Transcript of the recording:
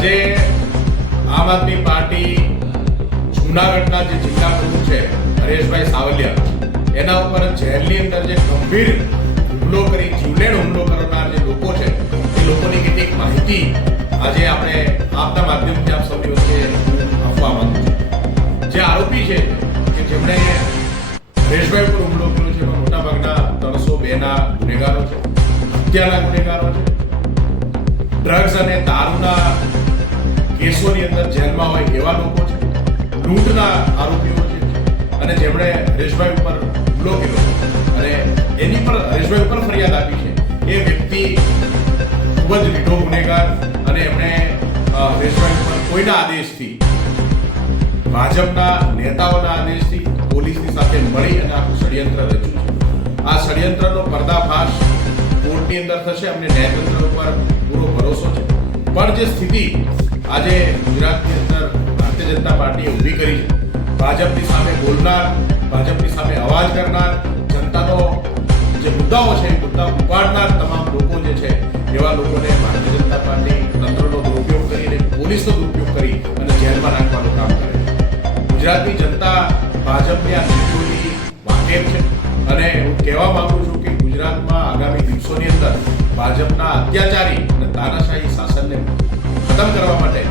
આજે આમ આદમી પાર્ટી જૂનાગઢના જે જિલ્લા પ્રમુખ છે હરેશભાઈ સાવલિયા, એના ઉપર જેલની અંદર જે ગંભીર હુમલો કરી જીવલેણ હુમલો કરનાર જે લોકો છે એ લોકોની કેટલીક માહિતી આજે આપણે આપના માધ્યમથી આપ સૌની વચ્ચે આપવા માંગુ છું. જે આરોપી છે કે જેમણે હરેશભાઈ ઉપર હુમલો કર્યો છે એમાં મોટાભાગના 302ના ગુનેગારો છે, હત્યાના ગુનેગારો છે, ડ્રગ્સ અને દારૂના કેસોની અંદર જેલમાં હોય એવા લોકો છે, લૂંટના આરોપીઓ છે અને જેમણે હરેશભાઈ ઉપર હુમલો કર્યો અને એની પર હરેશભાઈ ઉપર ફરિયાદ આપી છે એ વ્યક્તિ ખૂબ જ રીઢો ગુનેગાર અને એમણે હરેશભાઈ ઉપર કોઈના આદેશથી, ભાજપના નેતાઓના આદેશથી પોલીસની સાથે મળી અને આખું ષડયંત્ર રચ્યું છે. આ ષડયંત્રનો પર્દાફાશ કોર્ટની અંદર થશે. અમને ન્યાયતંત્ર ઉપર પૂરો ભરોસો છે. પણ જે સ્થિતિ આજે ગુજરાતની અંદર ભારતીય જનતા પાર્ટીએ ઊભી કરી છે, ભાજપની સામે બોલનાર, ભાજપની સામે અવાજ કરનાર, જનતાનો જે મુદ્દાઓ છે એ મુદ્દા ઉપાડનાર તમામ લોકો જે છે એવા લોકોને ભારતીય જનતા પાર્ટી તંત્રનો દુરુપયોગ કરીને, પોલીસનો દુરુપયોગ કરી અને જેલમાં નાખવાનું કામ કરે છે. ગુજરાતની જનતા ભાજપની આ નીતિઓની વાકેફ છે અને હું કહેવા માંગુ છું કે ગુજરાતમાં આગામી દિવસોની અંદર ભાજપના અત્યાચારી અને તાનાશાહી શાસનને ખતમ કરવા માટે